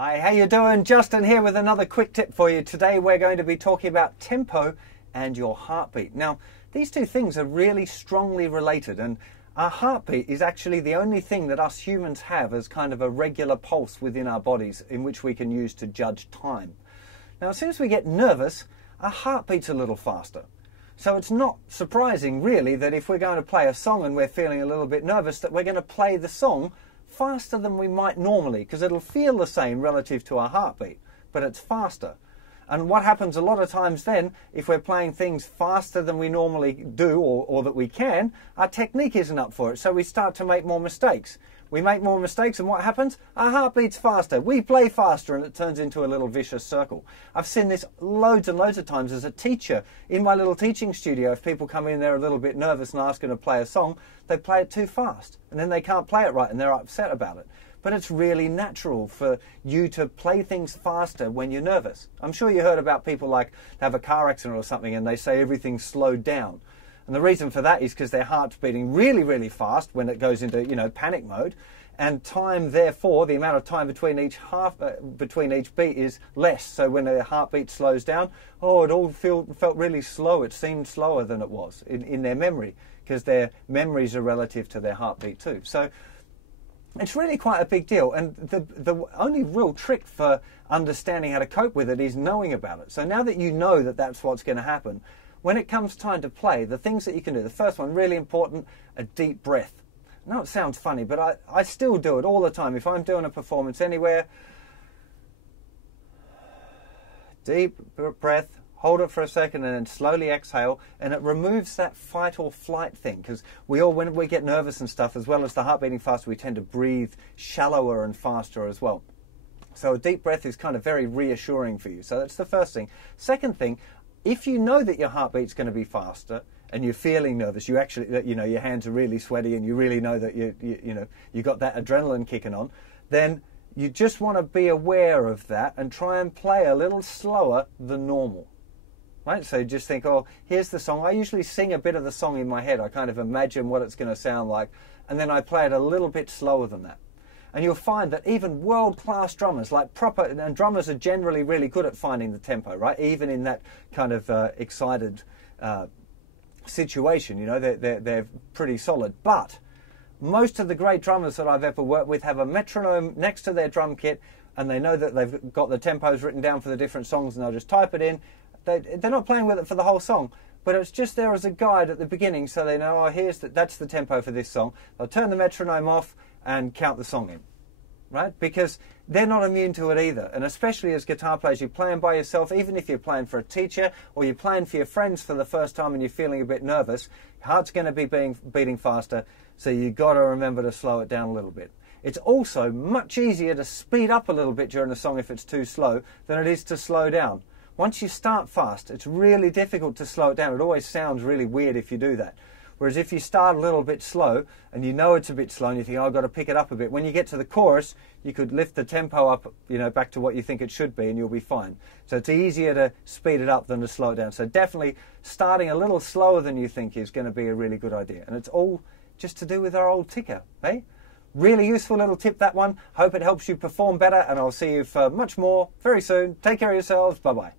Hi, how you doing? Justin here with another quick tip for you. Today we're going to be talking about tempo and your heartbeat. Now, these two things are really strongly related, and our heartbeat is actually the only thing that us humans have as kind of a regular pulse within our bodies in which we can use to judge time. Now, as soon as we get nervous, our heartbeat's a little faster. So it's not surprising really that if we're going to play a song and we're feeling a little bit nervous that we're going to play the song faster than we might normally, because it'll feel the same relative to our heartbeat, but it's faster. And what happens a lot of times then, if we're playing things faster than we normally do or that we can, our technique isn't up for it, so we start to make more mistakes. We make more mistakes and what happens? Our heart beats faster. We play faster and it turns into a little vicious circle. I've seen this loads and loads of times as a teacher in my little teaching studio. If people come in there a little bit nervous and asking to play a song, they play it too fast and then they can't play it right and they're upset about it. But it's really natural for you to play things faster when you're nervous. I'm sure you heard about people like have a car accident or something and they say everything's slowed down. And the reason for that is because their heart's beating really, really fast when it goes into, panic mode. And time, therefore, the amount of time between each beat is less. So when their heartbeat slows down, it all felt really slow. It seemed slower than it was in their memory, because their memories are relative to their heartbeat too. So it's really quite a big deal. And the only real trick for understanding how to cope with it is knowing about it. So now that you know that that's what's going to happen, when it comes time to play, the things that you can do, the first one, really important, a deep breath. I know it sounds funny, but I still do it all the time. If I'm doing a performance anywhere, deep breath, hold it for a second and then slowly exhale, and it removes that fight or flight thing, because when we get nervous and stuff, as well as the heart beating faster, we tend to breathe shallower and faster as well. So a deep breath is kind of very reassuring for you. So that's the first thing. Second thing, if you know that your heartbeat's going to be faster and you're feeling nervous, you actually, your hands are really sweaty and you really know that you got that adrenaline kicking on, then you just want to be aware of that and try and play a little slower than normal. Right? So just think, oh, here's the song. I usually sing a bit of the song in my head. I kind of imagine what it's going to sound like, and then I play it a little bit slower than that. And you'll find that even world-class drummers, and drummers are generally really good at finding the tempo, right? Even in that kind of excited situation, they're pretty solid. But most of the great drummers that I've ever worked with have a metronome next to their drum kit, and they know that they've got the tempos written down for the different songs, and they'll just type it in. They're not playing with it for the whole song, but it's just there as a guide at the beginning, so they know, oh, that's the tempo for this song. They'll turn the metronome off and count the song in, right? Because they're not immune to it either. And especially as guitar players, you're playing by yourself, even if you're playing for a teacher or you're playing for your friends for the first time and you're feeling a bit nervous, your heart's going to be beating faster, so you've got to remember to slow it down a little bit. It's also much easier to speed up a little bit during a song if it's too slow than it is to slow down. Once you start fast, it's really difficult to slow it down. It always sounds really weird if you do that. Whereas if you start a little bit slow and you know it's a bit slow and you think, oh, I've got to pick it up a bit, when you get to the chorus, you could lift the tempo up, back to what you think it should be and you'll be fine. So it's easier to speed it up than to slow it down. So definitely starting a little slower than you think is going to be a really good idea. And it's all just to do with our old ticker, eh? Really useful little tip, that one. Hope it helps you perform better, and I'll see you for much more very soon. Take care of yourselves. Bye-bye.